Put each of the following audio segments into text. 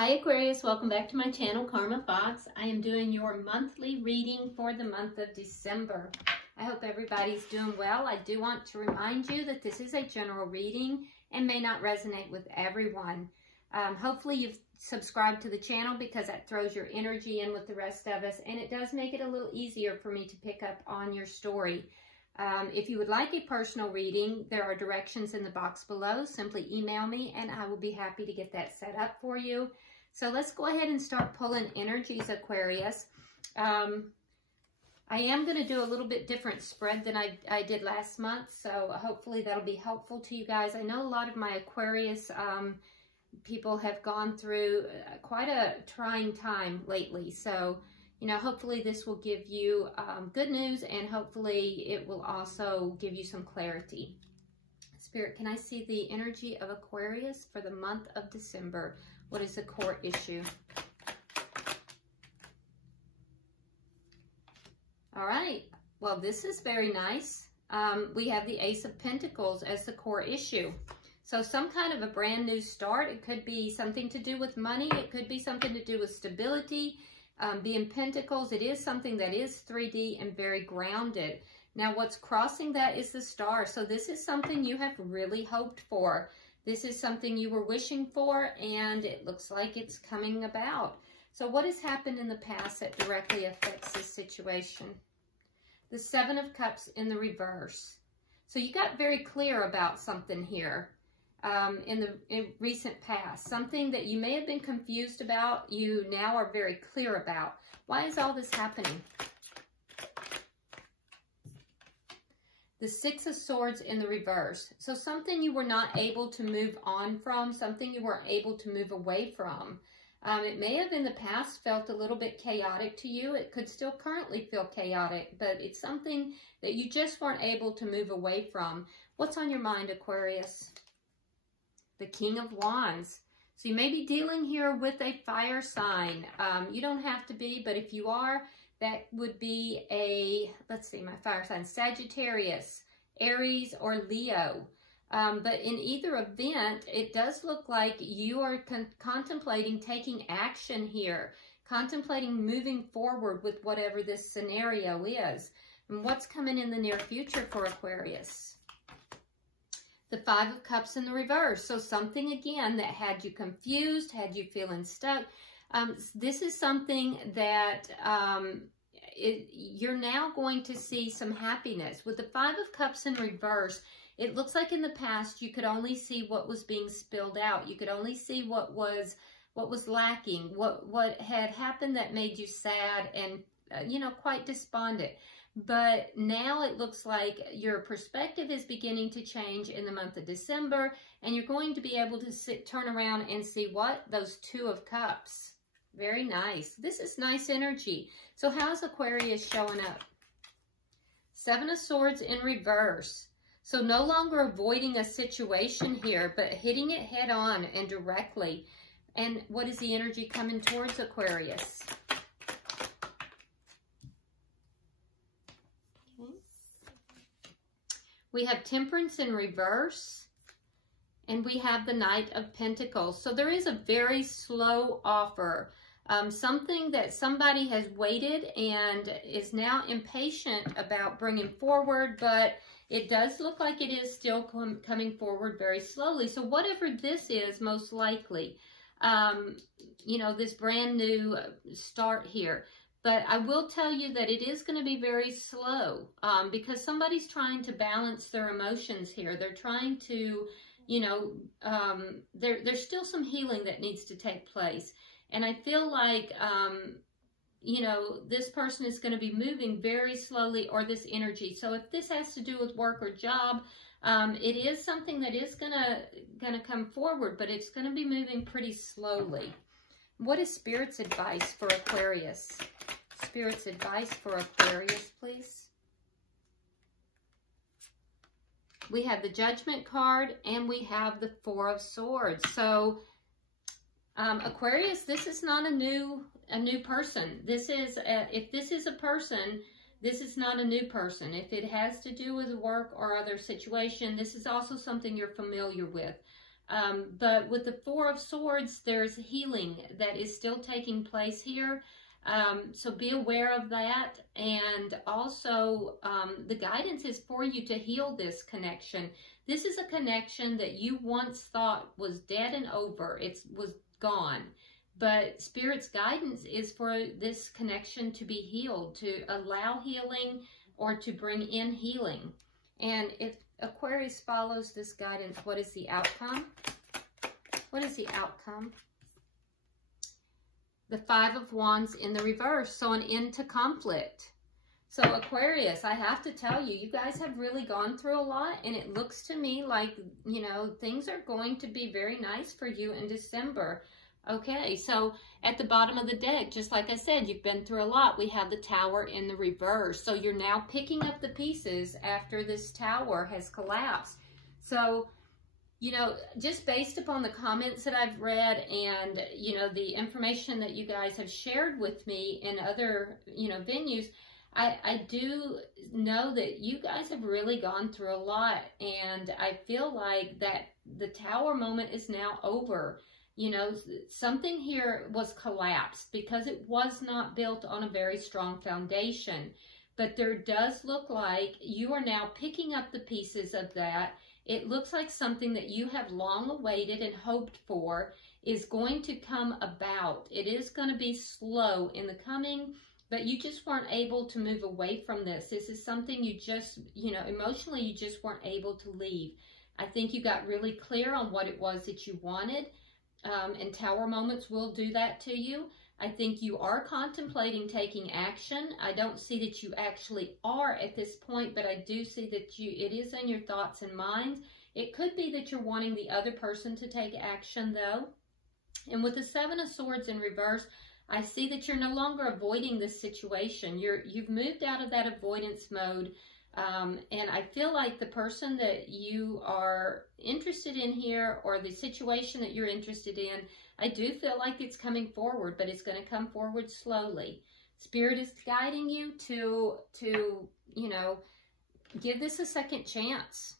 Hi Aquarius, welcome back to my channel, Karma Fox. I am doing your monthly reading for the month of December. I hope everybody's doing well. I do want to remind you that this is a general reading and may not resonate with everyone. Hopefully you've subscribed to the channel because that throws your energy in with the rest of us, and it does make it a little easier for me to pick up on your story. If you would like a personal reading, there are directions in the box below. Simply email me and I will be happy to get that set up for you. So let's go ahead and start pulling energies, Aquarius. I am going to do a little bit different spread than I did last month, so hopefully that'll be helpful to you guys. I know a lot of my Aquarius people have gone through quite a trying time lately, so you know, hopefully this will give you good news, and hopefully it will also give you some clarity. Spirit, can I see the energy of Aquarius for the month of December? What is the core issue? All right. Well, this is very nice. We have the Ace of Pentacles as the core issue. So some kind of a brand new start. It could be something to do with money. It could be something to do with stability. Being Pentacles, it is something that is 3D and very grounded. Now, what's crossing that is the star. So this is something you have really hoped for. This is something you were wishing for, and it looks like it's coming about. So what has happened in the past that directly affects this situation? The Seven of Cups in the reverse. So you got very clear about something here. In recent past, something that you may have been confused about, you now are very clear about. Why is all this happening? The Six of Swords in the reverse. So something you were not able to move on from, something you weren't able to move away from. It may have in the past felt a little bit chaotic to you. It could still currently feel chaotic, but it's something that you just weren't able to move away from. What's on your mind, Aquarius? The King of Wands. So you may be dealing here with a fire sign. You don't have to be, but if you are, that would be a, let's see, my fire sign, Sagittarius, Aries, or Leo. But in either event, it does look like you are contemplating taking action here, contemplating moving forward with whatever this scenario is. And what's coming in the near future for Aquarius? The Five of Cups in the reverse. So something, again, that had you confused, had you feeling stuck. This is something that you're now going to see some happiness. With the Five of Cups in reverse, it looks like in the past you could only see what was being spilled out. You could only see what was lacking, what had happened that made you sad and, you know, quite despondent. But now it looks like your perspective is beginning to change in the month of December, and you're going to be able to turn around and see what? Those Two of Cups. Very nice. This is nice energy. So how's Aquarius showing up? Seven of Swords in reverse. So no longer avoiding a situation here, but hitting it head on and directly. And what is the energy coming towards Aquarius? We have Temperance in reverse, and we have the Knight of Pentacles. So there is a very slow offer, something that somebody has waited and is now impatient about bringing forward, but it does look like it is still coming forward very slowly. So whatever this is, most likely, you know, this brand new start here. But I will tell you that it is going to be very slow because somebody's trying to balance their emotions here. They're trying to, you know, there's still some healing that needs to take place. And I feel like, you know, this person is going to be moving very slowly, or this energy. So if this has to do with work or job, it is something that is going to come forward, but it's going to be moving pretty slowly. What is Spirit's advice for Aquarius? Spirit's advice for Aquarius, please. We have the Judgment card, and we have the Four of Swords. So, Aquarius, this is not a new person. This is if this is a person, this is not a new person. If it has to do with work or other situation, this is also something you're familiar with. But with the Four of Swords, there's healing that is still taking place here. So be aware of that. And also, the guidance is for you to heal this connection. This is a connection that you once thought was dead and over. It was gone. But Spirit's guidance is for this connection to be healed, to allow healing or to bring in healing. And if Aquarius follows this guidance, what is the outcome? What is the outcome? The Five of Wands in the reverse, so an end to conflict. So Aquarius, I have to tell you, you guys have really gone through a lot, and it looks to me like, you know, things are going to be very nice for you in December. Okay, so at the bottom of the deck, just like I said, you've been through a lot. We have the Tower in the reverse. So you're now picking up the pieces after this Tower has collapsed. So, you know, just based upon the comments that I've read and, you know, the information that you guys have shared with me in other, you know, venues, I do know that you guys have really gone through a lot. And I feel like that the Tower moment is now over. You know, something here was collapsed because it was not built on a very strong foundation. But there does look like you are now picking up the pieces of that. It looks like something that you have long awaited and hoped for is going to come about. It is going to be slow in the coming, but you just weren't able to move away from this. This is something you just, you know, emotionally you just weren't able to leave. I think you got really clear on what it was that you wanted. And Tower moments will do that to you. I think you are contemplating taking action. I don't see that you actually are at this point, but I do see that it is in your thoughts and minds. It could be that you're wanting the other person to take action, though. And with the Seven of Swords in reverse, I see that you're no longer avoiding this situation. You've moved out of that avoidance mode. And I feel like the person that you are interested in here, or the situation that you're interested in, I do feel like it's coming forward, but it's going to come forward slowly. Spirit is guiding you to, you know, give this a second chance.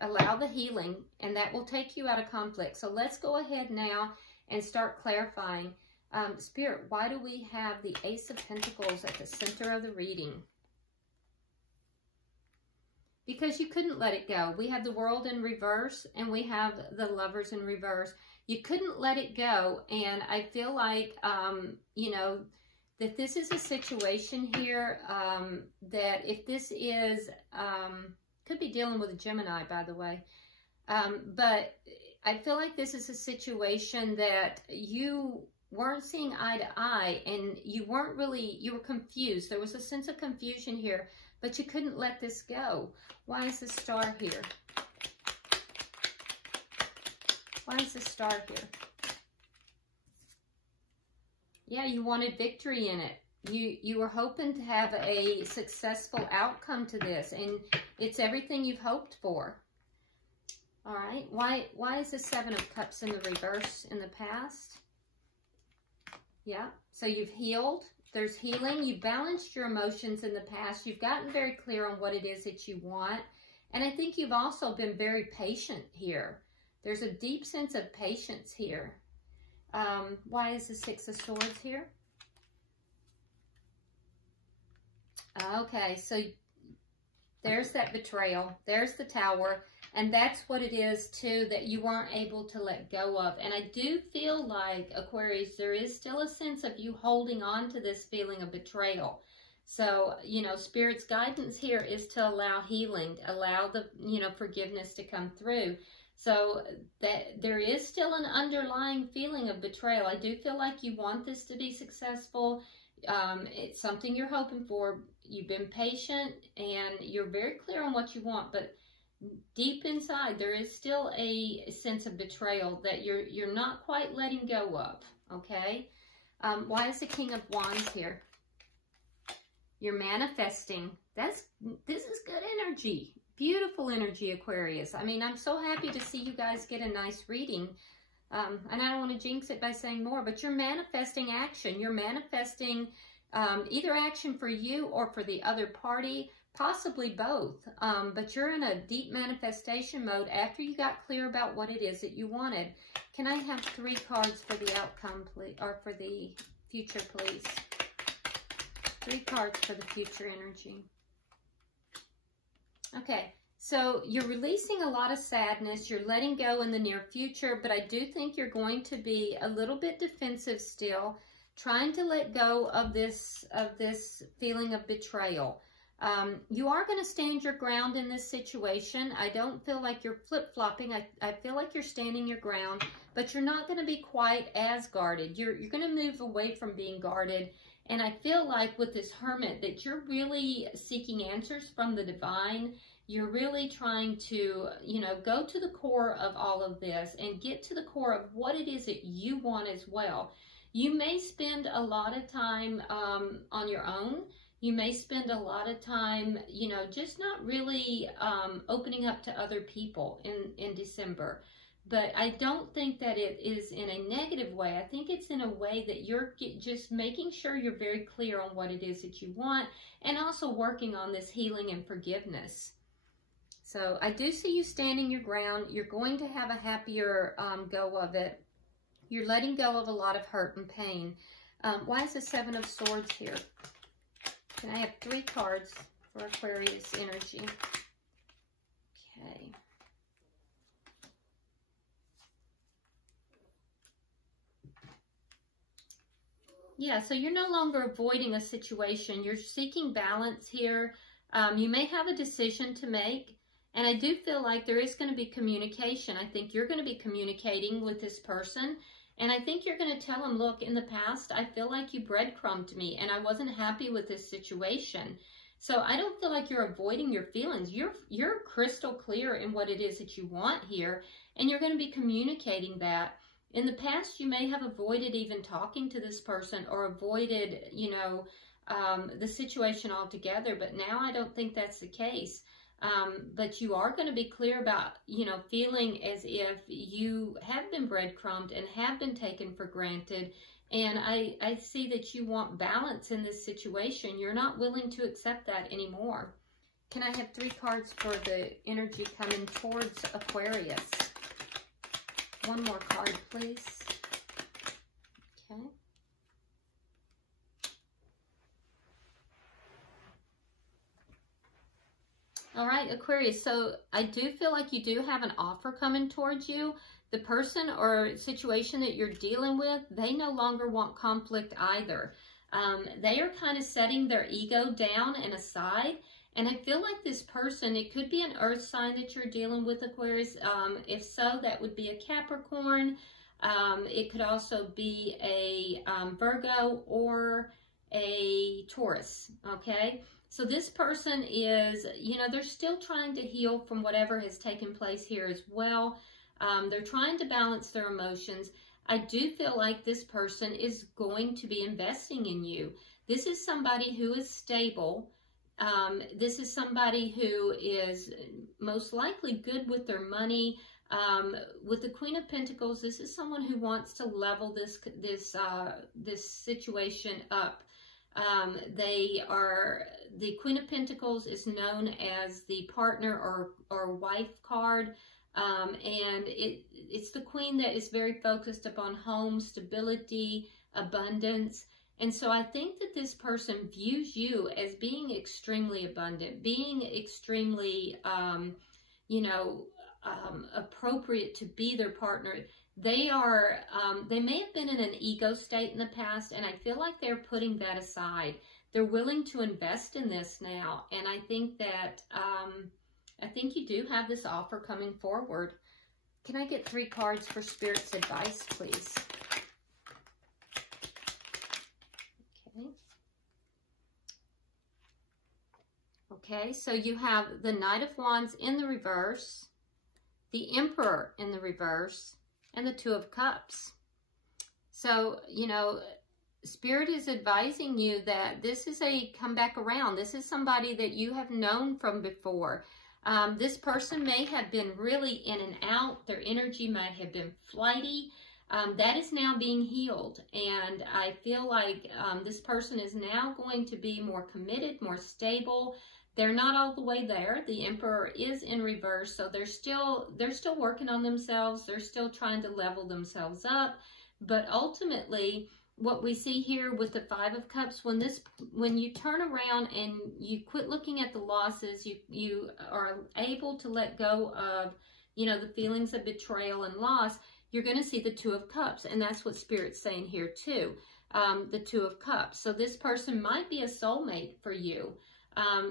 Allow the healing, and that will take you out of conflict. So let's go ahead now and start clarifying. Spirit, why do we have the Ace of Pentacles at the center of the reading? Because you couldn't let it go. We have the World in reverse, and we have the Lovers in reverse. You couldn't let it go, and I feel like, you know, that this is a situation here that if this is, could be dealing with a Gemini, by the way, but I feel like this is a situation that you weren't seeing eye to eye, and you weren't really, you were confused. There was a sense of confusion here, but you couldn't let this go. Why is the Star here? Why is the Star here? Yeah, you wanted victory in it. You were hoping to have a successful outcome to this, and it's everything you've hoped for. All right. Why is the Seven of Cups in the reverse in the past? Yeah. So you've healed. There's healing. You balanced your emotions in the past. You've gotten very clear on what it is that you want. And I think you've also been very patient here. There's a deep sense of patience here. Why is the Six of Swords here? Okay, so there's that betrayal. There's the Tower. And that's what it is, too, that you weren't able to let go of. And I do feel like, Aquarius, there is still a sense of you holding on to this feeling of betrayal. So, you know, Spirit's guidance here is to allow healing, allow the, you know, forgiveness to come through. So that there is still an underlying feeling of betrayal. I do feel like you want this to be successful. It's something you're hoping for. You've been patient and you're very clear on what you want, but deep inside, there is still a sense of betrayal that you're not quite letting go of, okay? Why is the King of Wands here? You're manifesting. This is good energy. Beautiful energy, Aquarius. I mean, I'm so happy to see you guys get a nice reading. And I don't want to jinx it by saying more, but you're manifesting action. You're manifesting either action for you or for the other party. possibly both. But you're in a deep manifestation mode after you got clear about what it is that you wanted. Can I have 3 cards for the outcome, please, or for the future, please? 3 cards for the future energy. Okay, so you're releasing a lot of sadness. You're letting go in the near future, but I do think you're going to be a little bit defensive still, trying to let go of this feeling of betrayal. You are going to stand your ground in this situation. I don't feel like you're flip-flopping. I feel like you're standing your ground, but you're not going to be quite as guarded. You're going to move away from being guarded. And I feel like with this Hermit that you're really seeking answers from the divine. You're really trying to, you know, go to the core of all of this and get to the core of what it is that you want as well. You may spend a lot of time on your own. You may spend a lot of time, you know, just not really opening up to other people in December. But I don't think that it is in a negative way. I think it's in a way that you're just making sure you're very clear on what it is that you want, and also working on this healing and forgiveness. So I do see you standing your ground. You're going to have a happier go of it. You're letting go of a lot of hurt and pain. Why is the 7 of Swords here? Can I have 3 cards for Aquarius energy? Okay. Yeah, so you're no longer avoiding a situation. You're seeking balance here. You may have a decision to make, and I do feel like there is going to be communication. I think you're going to be communicating with this person, and I think you're going to tell them, look, in the past, I feel like you breadcrumbed me, and I wasn't happy with this situation. So I don't feel like you're avoiding your feelings. You're crystal clear in what it is that you want here, and you're going to be communicating that. In the past, you may have avoided even talking to this person, or avoided, you know, the situation altogether. But now I don't think that's the case. But you are going to be clear about, you know, feeling as if you have been breadcrumbed and have been taken for granted. And I see that you want balance in this situation. You're not willing to accept that anymore. Can I have 3 cards for the energy coming towards Aquarius? 1 more card, please. Okay. All right, Aquarius, so I do feel like you do have an offer coming towards you. The person or situation that you're dealing with, they no longer want conflict either. They are kind of setting their ego down and aside. And I feel like this person, it could be an earth sign that you're dealing with, Aquarius. If so, that would be a Capricorn. It could also be a Virgo or a Taurus, okay? So this person is, you know, they're still trying to heal from whatever has taken place here as well. They're trying to balance their emotions. I do feel like this person is going to be investing in you. This is somebody who is stable. This is somebody who is most likely good with their money. With the Queen of Pentacles, this is someone who wants to level this situation up. The Queen of Pentacles is known as the partner or wife card. And it's the queen that is very focused upon home, stability, abundance. And so I think that this person views you as being extremely abundant, being extremely, appropriate to be their partner. They may have been in an ego state in the past, and I feel like they're putting that aside. They're willing to invest in this now. And I think that, I think you do have this offer coming forward. Can I get 3 cards for Spirit's advice, please? Okay, so you have the Knight of Wands in the reverse, the Emperor in the reverse, and the 2 of Cups. So, you know, Spirit is advising you that this is a comeback around. This is somebody that you have known from before. This person may have been really in and out. Their energy might have been flighty. That is now being healed. And I feel like this person is now going to be more committed, more stable. They're not all the way there. The Emperor is in reverse, so they're still working on themselves. They're still trying to level themselves up. But ultimately, what we see here with the Five of Cups, when you turn around and you quit looking at the losses, you are able to let go of, you know, the feelings of betrayal and loss, you're going to see the Two of Cups. And that's what Spirit's saying here too. The Two of Cups. So this person might be a soulmate for you.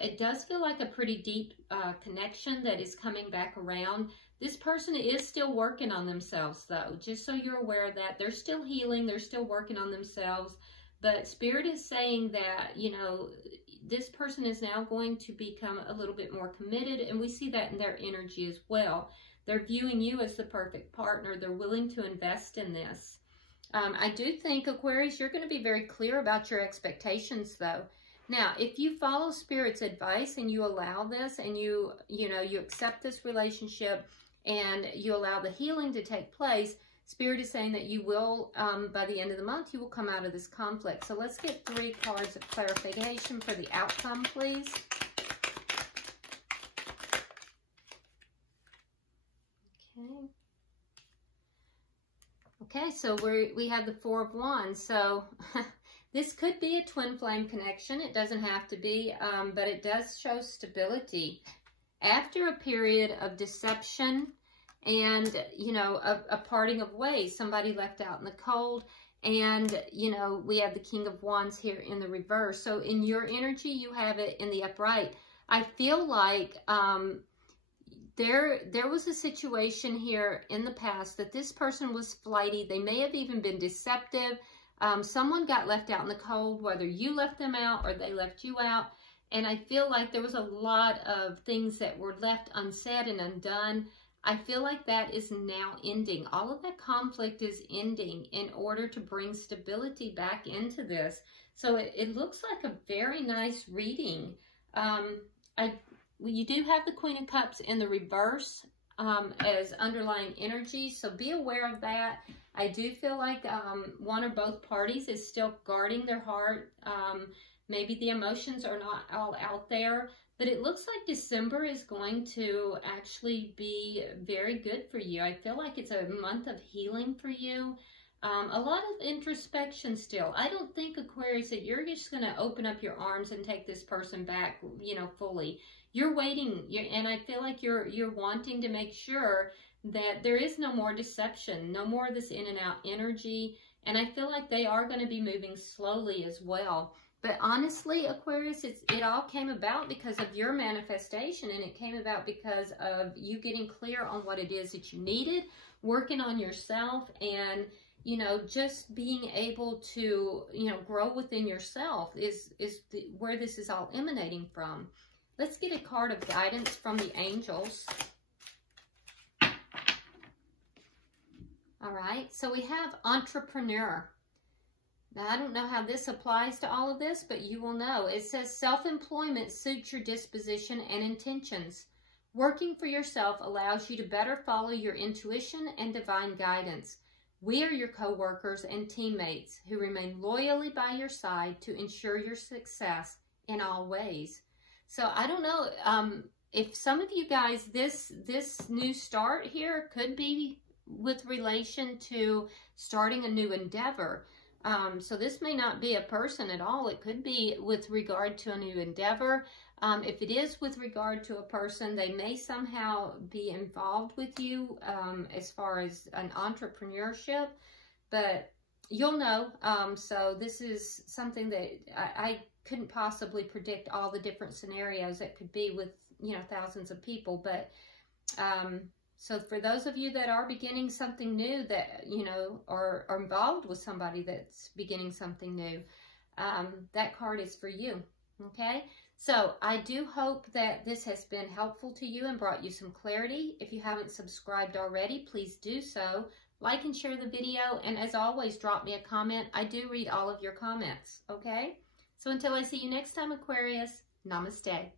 It does feel like a pretty deep connection that is coming back around. This person is still working on themselves, though, just so you're aware of that. They're still healing. They're still working on themselves. But Spirit is saying that, you know, this person is now going to become a little bit more committed, and we see that in their energy as well. They're viewing you as the perfect partner. They're willing to invest in this. I do think, Aquarius, you're going to be very clear about your expectations, though. Now, if you follow Spirit's advice and you allow this and you accept this relationship and you allow the healing to take place, Spirit is saying that you will, by the end of the month, you will come out of this conflict. So let's get 3 cards of clarification for the outcome, please. Okay. Okay, so we have the Four of Wands. So this could be a twin flame connection. It doesn't have to be, but it does show stability. After a period of deception and, you know, a parting of ways, somebody left out in the cold, and, you know, we have the King of Wands here in the reverse. So in your energy, you have it in the upright. I feel like there was a situation here in the past that this person was flighty. They may have even been deceptive. Someone got left out in the cold, whether you left them out or they left you out. And I feel like there was a lot of things that were left unsaid and undone. I feel like that is now ending. All of that conflict is ending in order to bring stability back into this. So it looks like a very nice reading. You do have the Queen of Cups in the reverse as underlying energy, so be aware of that. I do feel like one or both parties is still guarding their heart. Maybe the emotions are not all out there, but it looks like December is going to actually be very good for you. I feel like it's a month of healing for you. A lot of introspection still. I don't think, Aquarius, that you're just going to open up your arms and take this person back, you know, fully. You're waiting, and I feel like you're wanting to make sure that there is no more deception, no more of this in and out energy, and I feel like they are going to be moving slowly as well. But honestly, Aquarius, it all came about because of your manifestation, and it came about because of you getting clear on what it is that you needed, working on yourself, and, you know, just being able to, you know, grow within yourself is where this is all emanating from. Let's get a card of guidance from the angels. All right, so we have entrepreneur. Now, I don't know how this applies to all of this, but you will know. It says self-employment suits your disposition and intentions. Working for yourself allows you to better follow your intuition and divine guidance. We are your co-workers and teammates who remain loyally by your side to ensure your success in all ways. So I don't know if some of you guys, this new start here could be with relation to starting a new endeavor. So this may not be a person at all. It could be with regard to a new endeavor. If it is with regard to a person, they may somehow be involved with you as far as an entrepreneurship, but you'll know. So this is something that I couldn't possibly predict all the different scenarios that could be with, you know, thousands of people. But so for those of you that are beginning something new, that, you know, are involved with somebody that's beginning something new, that card is for you. Okay, so I do hope that this has been helpful to you and brought you some clarity. If you haven't subscribed already, please do so. Like and share the video, and as always, drop me a comment. I do read all of your comments. Okay, so until I see you next time, Aquarius, namaste.